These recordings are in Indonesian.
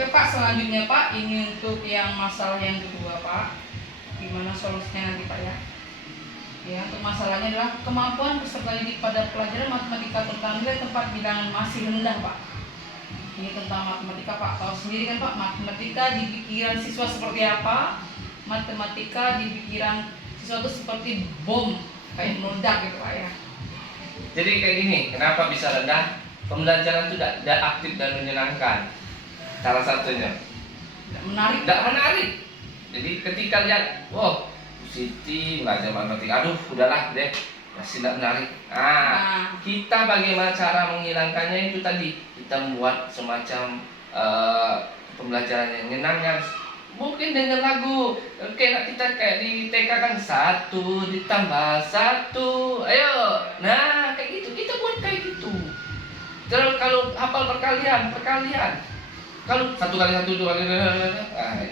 Oke Pak, selanjutnya Pak, ini untuk yang masalah yang kedua Pak, gimana solusinya nanti Pak ya? Ya, untuk masalahnya adalah kemampuan peserta didik pada pelajaran matematika tentang nilai tempat bilangan masih rendah Pak. Ini tentang matematika Pak, tahu sendiri kan Pak, matematika di pikiran siswa seperti apa? Matematika di pikiran siswa itu seperti bom, kayak meledak gitu Pak ya. Jadi kayak gini, kenapa bisa rendah? Pembelajaran itu tidak aktif dan menyenangkan. Salah satunya. Tidak menarik. Tidak menarik. Jadi ketika lihat, wow, Siti belajar matematika, aduh, udahlah deh, masih tidak menarik. Kita bagaimana cara menghilangkannya itu tadi, kita membuat semacam pembelajaran yang menyenangkan. Mungkin dengan lagu, kayak kita kayak di TK kan 1 ditambah 1, ayo, nah kayak gitu, kita buat kayak gitu. Terus kalau hafal perkalian, kalau 1 kali 1, 2 kali,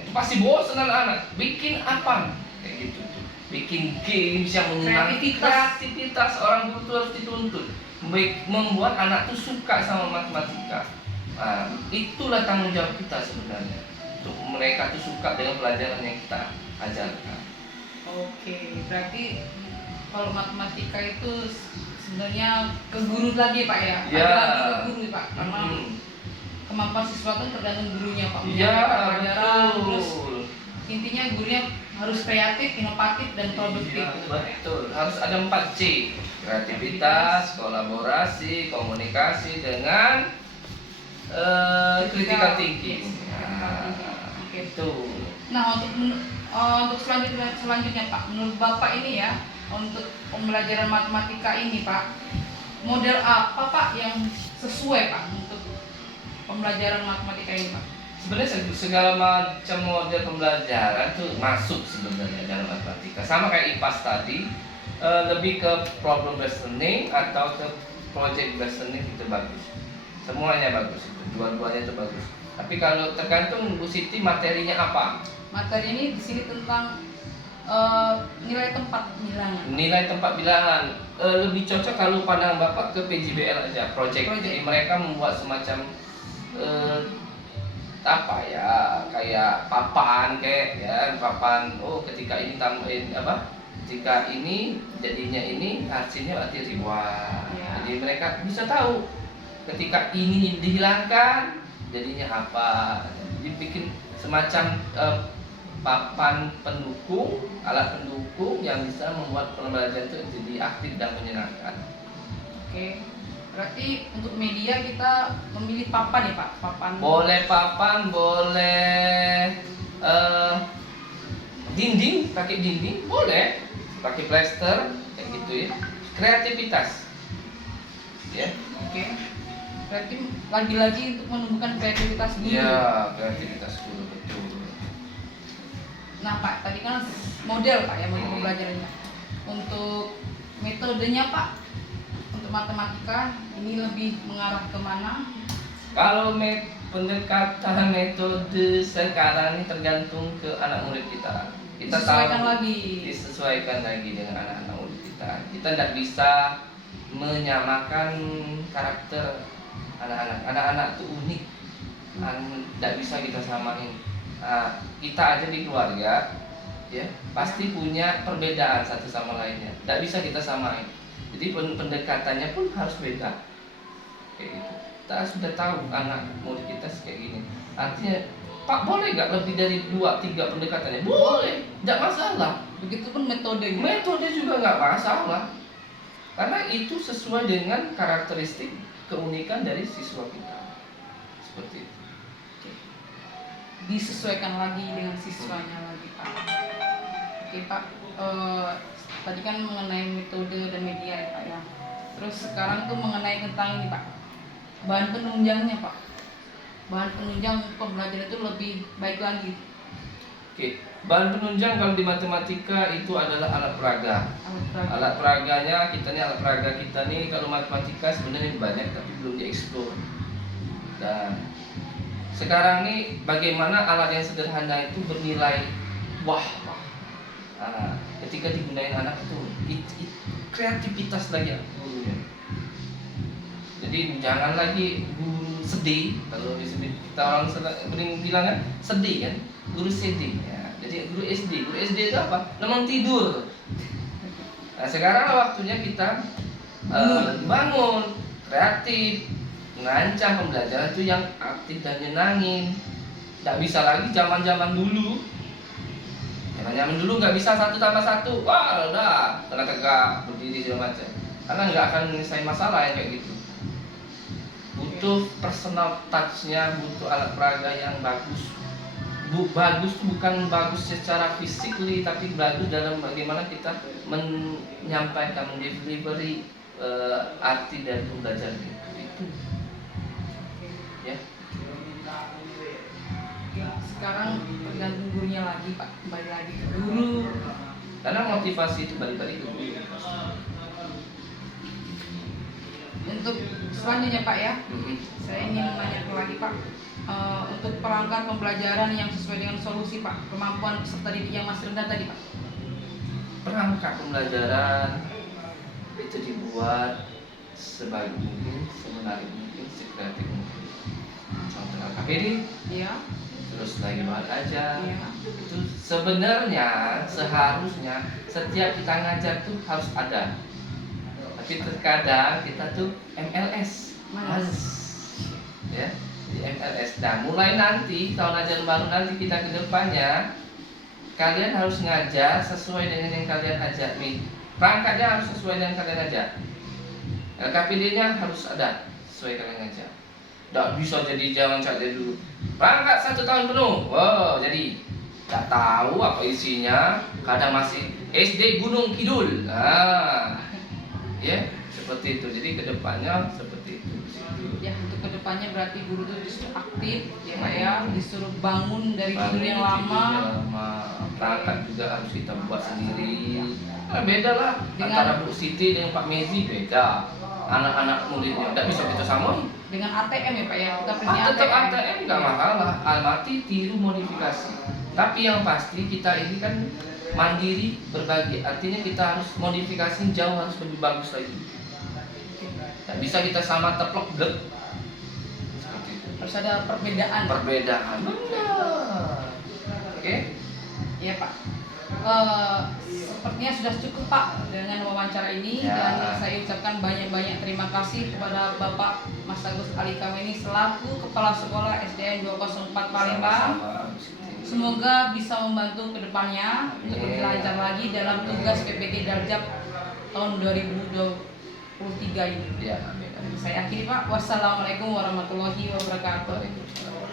itu pasti bosan anak-anak. Bikin apa? Kayak gitu. Bikin games yang menyenangkan. Kreativitas orang guru itu harus dituntut. Membuat anak tuh suka sama matematika. Itulah tanggung jawab kita sebenarnya. Untuk mereka tuh suka dengan pelajaran yang kita ajarkan. Oke, berarti kalau matematika itu sebenarnya ke guru lagi Pak ya? Ya. Lagi ke guru Pak, karena kemampuan siswa itu tergantung gurunya Pak. Iya, pelajaran, betul. Terus intinya gurunya harus kreatif, inovatif, dan produktif. Iya, betul. Harus ada 4C. Kreativitas, kolaborasi, komunikasi dengan critical thinking. Itu. Nah, untuk selanjutnya Pak, menurut Bapak ini ya, untuk pembelajaran matematika ini Pak, model apa Pak yang sesuai Pak untuk pembelajaran matematika ini Pak? Sebenarnya segala macam model pembelajaran tuh masuk sebenarnya dalam matematika. Sama kayak IPAS tadi, lebih ke problem based learning atau ke project based learning itu bagus. Semuanya bagus itu, dua-duanya itu bagus. Tapi kalau tergantung Bu Siti materinya apa? Materi ini di sini tentang nilai tempat bilangan. Nilai tempat bilangan lebih cocok kalau pandangan Bapak ke PJBL aja, project. Jadi mereka membuat semacam apa ya, kayak papan papan. Oh, ketika ini tambahin apa? Ketika ini jadinya ini, hasilnya berarti riwayat. Ya. Jadi mereka bisa tahu ketika ini dihilangkan jadinya apa. Jadi bikin semacam papan pendukung, alat pendukung yang bisa membuat pembelajaran itu jadi aktif dan menyenangkan. Oke, berarti untuk media kita memilih papan ya Pak? Papan. Boleh papan, boleh dinding, pakai dinding, boleh pakai plester, kayak gitu ya. Kreativitas, ya. Oke. Berarti lagi-lagi untuk menumbuhkan kreativitas guru. Ya, kreativitas guru, betul. Nah Pak, tadi kan model Pak ya, model pembelajarannya. Untuk metodenya Pak, untuk matematika ini lebih mengarah kemana? Kalau pendekatan metode sekarang ini tergantung ke anak murid kita. Kita disesuaikan lagi dengan anak-anak murid kita. Kita tidak bisa menyamakan karakter anak-anak itu unik, tidak bisa kita samain. Kita aja di keluarga ya pasti punya perbedaan satu sama lainnya, tidak bisa kita samain. Jadi pendekatannya pun harus beda kayak gitu. Kita sudah tahu anak murid kita kayak gini, artinya Pak boleh nggak lebih dari 2-3 pendekatannya? Boleh, tidak masalah. Begitupun metode juga nggak masalah, karena itu sesuai dengan karakteristik keunikan dari siswa kita. Seperti itu. Disesuaikan lagi dengan siswanya lagi Pak. Oke Pak, tadi kan mengenai metode dan media ya Pak ya. Terus sekarang tuh mengenai tentang ini Pak, bahan penunjangnya Pak. Bahan penunjang pembelajaran itu lebih baik lagi. Oke, bahan penunjang kalau di matematika itu adalah alat peraga. Alat peraganya alat peraga kita nih kalau matematika sebenarnya banyak tapi belum dieksplor. Dan sekarang nih bagaimana alat yang sederhana itu bernilai wah. Ketika digunakan anak itu kreativitas lagi gurunya. Jadi jangan lagi guru sedih. Kalau disebut kita orang bilang kan sedih kan, guru sedih. Ya, jadi guru SD itu apa? Memang tidur. Nah sekarang waktunya kita bangun, kreatif, mengancam pembelajaran itu yang aktif dan nyenangin. Nggak bisa lagi zaman dulu. Zaman dulu nggak bisa 1+1, wah udah kena tegak berdiri segala macam. Karena nggak akan menyelesaikan masalah yang kayak gitu. Butuh personal touch-nya, butuh alat peraga yang bagus. Bagus itu bukan bagus secara physically, tapi bagus dalam bagaimana kita menyampaikan, mendelivery arti dari pembelajaran itu. Ya. Sekarang tergantung gurunya lagi Pak, kembali lagi ke guru. Karena motivasi itu balik-balik ke guru. Untuk selanjutnya Pak ya, saya ingin menanya lagi Pak, untuk perangkat pembelajaran yang sesuai dengan solusi Pak, kemampuan peserta didik yang masih rendah tadi Pak. Perangkat pembelajaran itu dibuat sebaik mungkin, semenarik mungkin, sekreatif mungkin. Contoh KPD, Iya. terus lagi buat aja. Iya. Itu sebenarnya seharusnya setiap kita ngajar tuh harus ada. Tapi terkadang kita tuh MLS, Males. ya, di MLS. Nah, mulai nanti tahun ajaran baru nanti kita ke depannya, kalian harus ngajar sesuai dengan yang kalian ajar nih. Perangkatnya harus sesuai dengan kalian ajar. LKPD-nya harus ada sesuai kalian ajar. Nggak bisa jadi jangan saja dulu. Perangkat 1 tahun penuh, wow, jadi nggak tahu apa isinya. Kadang masih SD Gunung Kidul. Nah, ya seperti itu. Jadi kedepannya seperti itu. Ya, untuk kedepannya berarti guru itu disuruh aktif ya Pak ya, disuruh bangun dari tidur yang lama. Perangkat juga harus kita buat sendiri. Nah, beda lah antara Bu Siti dengan Pak Mezi, beda. Anak-anak muridnya tidak bisa kita samain. Dengan ATM ya Pak ya, kita punya Tetap ATM. ATM nggak masalah, almaty tiru modifikasi. Tapi yang pasti kita ini kan mandiri berbagi, artinya kita harus modifikasi jauh harus lebih bagus lagi. Nggak bisa kita sama teplok blek. Seperti itu. Harus ada perbedaan. Perbedaan. Benar. Oke? Ya Pak. Sepertinya sudah cukup Pak dengan wawancara ini, Ya. dan saya ucapkan banyak-banyak terima kasih kepada Bapak Mas Agus Ali Kameni selaku Kepala Sekolah SDN 204 Palembang. Sama-sama, Bu Siti. Semoga bisa membantu ke depannya untuk lebih lancar lagi dalam tugas PPT Darjab tahun 2023 ini. Ya, amin. Saya akhiri Pak. Wassalamualaikum warahmatullahi wabarakatuh. Waalaikumsalam.